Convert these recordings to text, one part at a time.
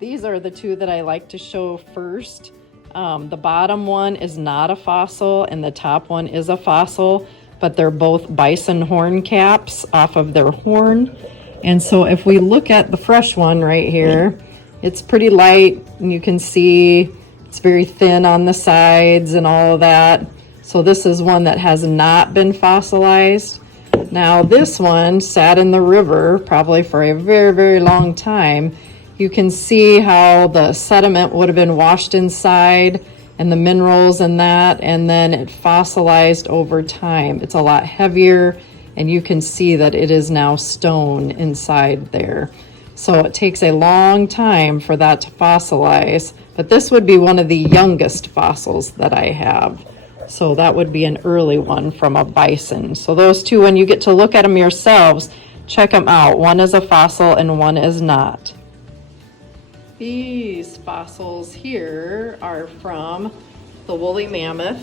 These are the two that I like to show first. The bottom one is not a fossil and the top one is a fossil, but they're both bison horn caps off of their horn. And so if we look at the fresh one right here, it's pretty light and you can see it's very thin on the sides and all of that. So this is one that has not been fossilized. Now this one sat in the river probably for a very, very long time. You can see how the sediment would have been washed inside and the minerals and that, and then it fossilized over time. It's a lot heavier, and you can see that it is now stone inside there. So it takes a long time for that to fossilize, but this would be one of the youngest fossils that I have. So that would be an early one from a bison. So those two, when you get to look at them yourselves, check them out. One is a fossil and one is not. These fossils here are from the woolly mammoth,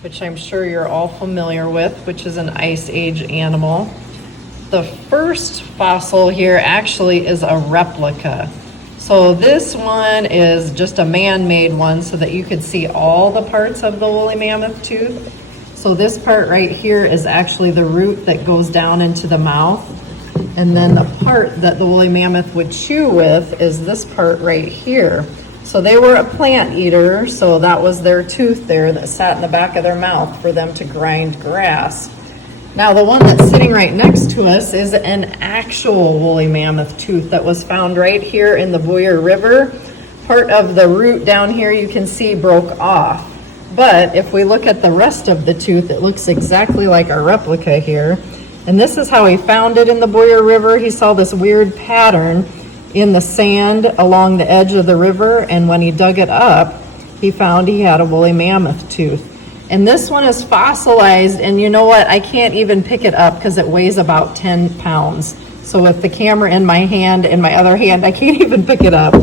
which I'm sure you're all familiar with, which is an Ice Age animal. The first fossil here actually is a replica. So this one is just a man-made one so that you could see all the parts of the woolly mammoth tooth. So this part right here is actually the root that goes down into the mouth. And then the part that the woolly mammoth would chew with is this part right here. So they were a plant eater, so that was their tooth there that sat in the back of their mouth for them to grind grass. Now the one that's sitting right next to us is an actual woolly mammoth tooth that was found right here in the Boyer River. Part of the root down here you can see broke off. But if we look at the rest of the tooth, it looks exactly like a replica here. And this is how he found it in the Boyer River. He saw this weird pattern in the sand along the edge of the river, and when he dug it up, he found he had a woolly mammoth tooth. And this one is fossilized, and you know what? I can't even pick it up because it weighs about 10 pounds. So with the camera in my hand and my other hand, I can't even pick it up.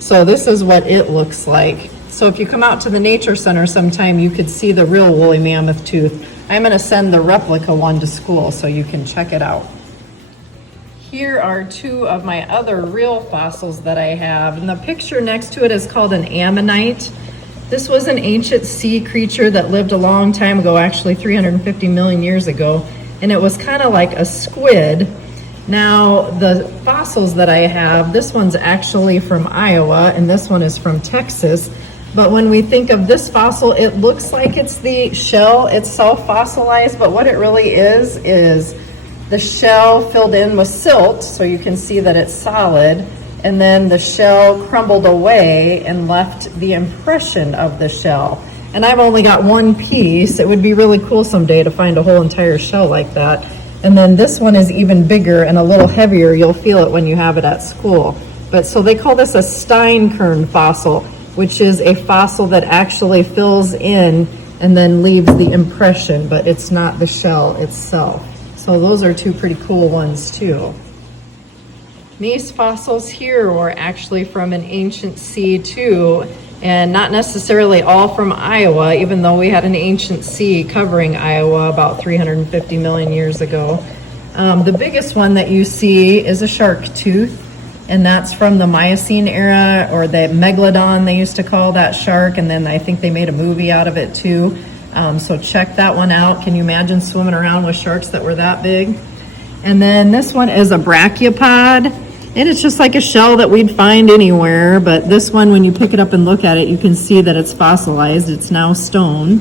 So this is what it looks like. So if you come out to the Nature Center sometime, you could see the real woolly mammoth tooth. I'm going to send the replica one to school so you can check it out. Here are two of my other real fossils that I have, and the picture next to it is called an ammonite. This was an ancient sea creature that lived a long time ago, actually 350 million years ago, and it was kind of like a squid. Now, the fossils that I have, this one's actually from Iowa, and this one is from Texas. But when we think of this fossil, it looks like it's the shell itself fossilized, but what it really is the shell filled in with silt, so you can see that it's solid, and then the shell crumbled away and left the impression of the shell. And I've only got one piece. It would be really cool someday to find a whole entire shell like that. And then this one is even bigger and a little heavier. You'll feel it when you have it at school. But so they call this a Steinkern fossil, which is a fossil that actually fills in and then leaves the impression, but it's not the shell itself. So those are two pretty cool ones too. These fossils here were actually from an ancient sea too, and not necessarily all from Iowa, even though we had an ancient sea covering Iowa about 350 million years ago. The biggest one that you see is a shark tooth, and that's from the Miocene era, or the Megalodon they used to call that shark, and then I think they made a movie out of it too. So check that one out. Can you imagine swimming around with sharks that were that big? And then this one is a brachiopod, and it's just like a shell that we'd find anywhere, but this one, when you pick it up and look at it, you can see that it's fossilized. It's now stone.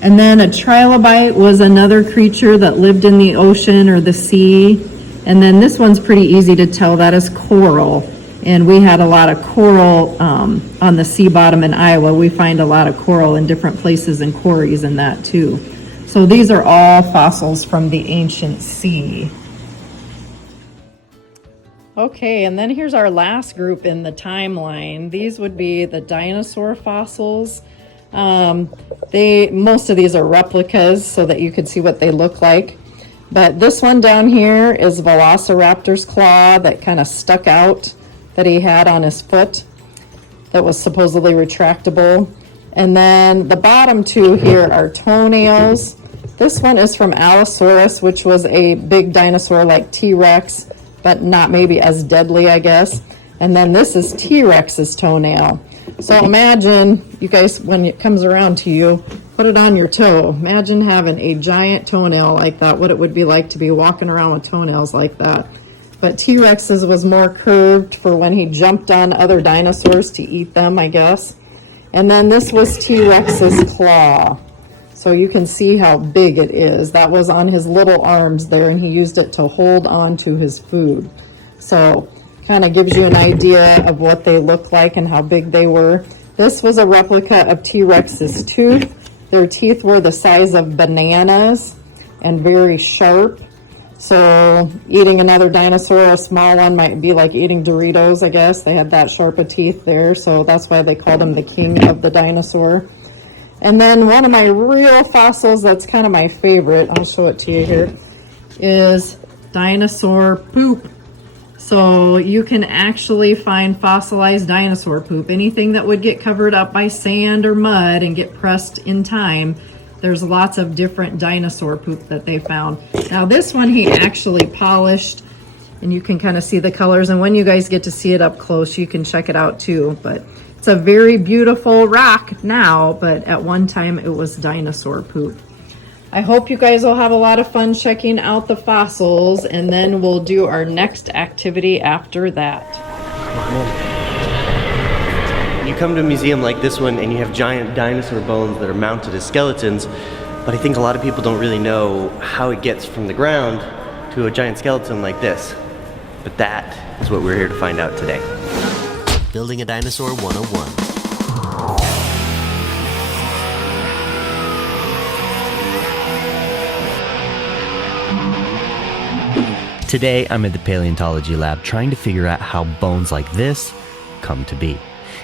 And then a trilobite was another creature that lived in the ocean or the sea. And then this one's pretty easy to tell. That is coral. And we had a lot of coral on the sea bottom in Iowa. We find a lot of coral in different places and quarries and that too. So these are all fossils from the ancient sea. Okay, and then here's our last group in the timeline. These would be the dinosaur fossils. Most of these are replicas so that you could see what they look like. But this one down here is Velociraptor's claw that kind of stuck out that he had on his foot that was supposedly retractable. And then the bottom two here are toenails. This one is from Allosaurus, which was a big dinosaur like T-Rex, but not maybe as deadly, I guess. And then this is T-Rex's toenail. So imagine, you guys, when it comes around to you, put it on your toe. Imagine having a giant toenail like that, what it would be like to be walking around with toenails like that. But T-Rex's was more curved for when he jumped on other dinosaurs to eat them, I guess. And then this was T-Rex's claw. So you can see how big it is. That was on his little arms there, and he used it to hold on to his food. So kind of gives you an idea of what they look like and how big they were. This was a replica of T-Rex's tooth. Their teeth were the size of bananas and very sharp. So eating another dinosaur, a small one, might be like eating Doritos, I guess. They had that sharp of teeth there, so that's why they called him the king of the dinosaur. And then one of my real fossils that's kind of my favorite, I'll show it to you here, is dinosaur poop. So you can actually find fossilized dinosaur poop. Anything that would get covered up by sand or mud and get pressed in time, there's lots of different dinosaur poop that they found. Now this one he actually polished, and you can kind of see the colors. And when you guys get to see it up close, you can check it out too. But it's a very beautiful rock now, but at one time it was dinosaur poop. I hope you guys will have a lot of fun checking out the fossils, and then we'll do our next activity after that. You come to a museum like this one and you have giant dinosaur bones that are mounted as skeletons, but I think a lot of people don't really know how it gets from the ground to a giant skeleton like this. But that is what we're here to find out today. Building a Dinosaur 101. Today, I'm at the paleontology lab trying to figure out how bones like this come to be.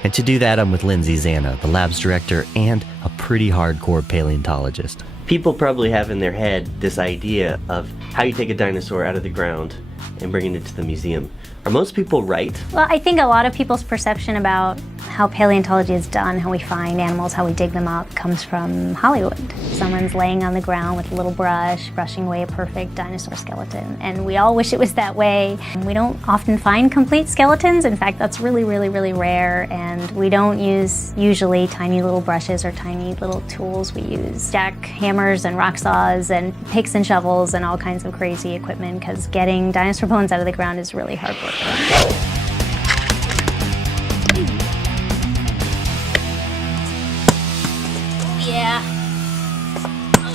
And to do that, I'm with Lindsay Zana, the lab's director and a pretty hardcore paleontologist. People probably have in their head this idea of how you take a dinosaur out of the ground and bring it to the museum. Are most people right? Well, I think a lot of people's perception about how paleontology is done, how we find animals, how we dig them up, comes from Hollywood. Someone's laying on the ground with a little brush, brushing away a perfect dinosaur skeleton. And we all wish it was that way. We don't often find complete skeletons. In fact, that's really, really, really rare. And we don't use usually tiny little brushes or tiny little tools. We use jackhammers and rock saws and picks and shovels and all kinds of crazy equipment, because getting dinosaur bones out of the ground is really hard work.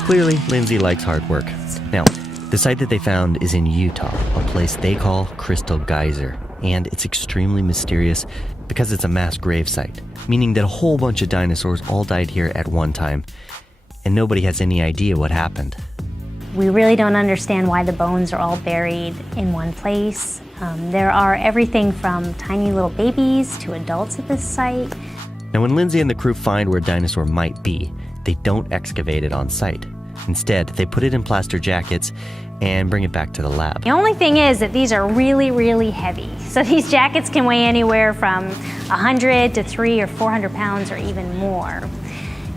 Clearly, Lindsay likes hard work. Now, the site that they found is in Utah, a place they call Crystal Geyser. And it's extremely mysterious because it's a mass grave site, meaning that a whole bunch of dinosaurs all died here at one time, and nobody has any idea what happened. We really don't understand why the bones are all buried in one place. There are everything from tiny little babies to adults at this site. Now, when Lindsay and the crew find where a dinosaur might be, they don't excavate it on site. Instead, they put it in plaster jackets and bring it back to the lab. The only thing is that these are really, really heavy. So these jackets can weigh anywhere from 100 to 300 or 400 pounds or even more.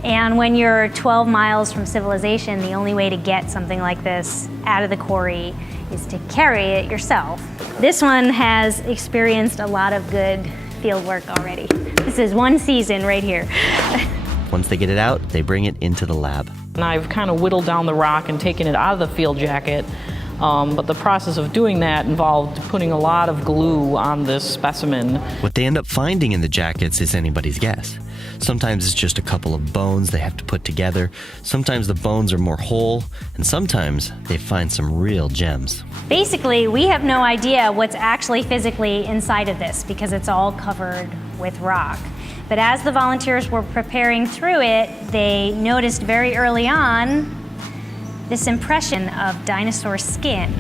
And when you're 12 miles from civilization, the only way to get something like this out of the quarry is to carry it yourself. This one has experienced a lot of good field work already. This is one season right here. Once they get it out, they bring it into the lab. And I've kind of whittled down the rock and taken it out of the field jacket, but the process of doing that involved putting a lot of glue on this specimen. What they end up finding in the jackets is anybody's guess. Sometimes it's just a couple of bones they have to put together. Sometimes the bones are more whole, and sometimes they find some real gems. Basically, we have no idea what's actually physically inside of this because it's all covered with rock. But as the volunteers were preparing through it, they noticed very early on this impression of dinosaur skin.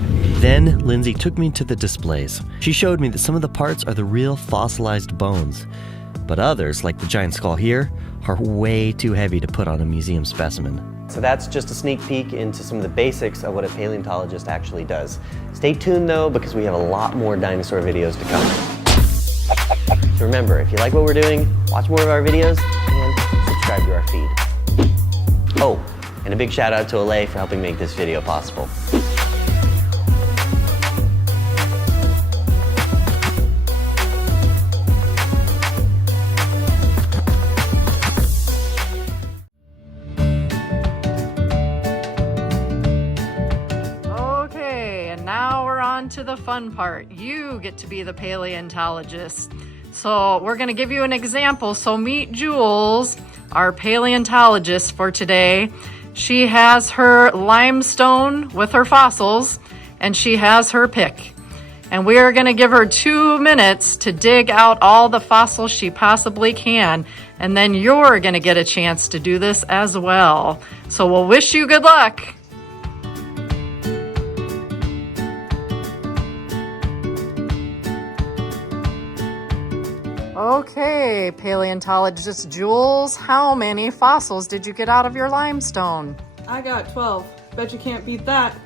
Then Lindsay took me to the displays. She showed me that some of the parts are the real fossilized bones, but others, like the giant skull here, are way too heavy to put on a museum specimen. So that's just a sneak peek into some of the basics of what a paleontologist actually does. Stay tuned though, because we have a lot more dinosaur videos to come. So remember, if you like what we're doing, watch more of our videos and subscribe to our feed. Oh, and a big shout out to Olay for helping make this video possible. on to the fun part. You get to be the paleontologist. So we're going to give you an example. So meet Jules, our paleontologist for today. She has her limestone with her fossils, and she has her pick. And we are going to give her 2 minutes to dig out all the fossils she possibly can. And then you're going to get a chance to do this as well. So we'll wish you good luck. Okay, paleontologist Jules, how many fossils did you get out of your limestone? I got 12. Bet you can't beat that.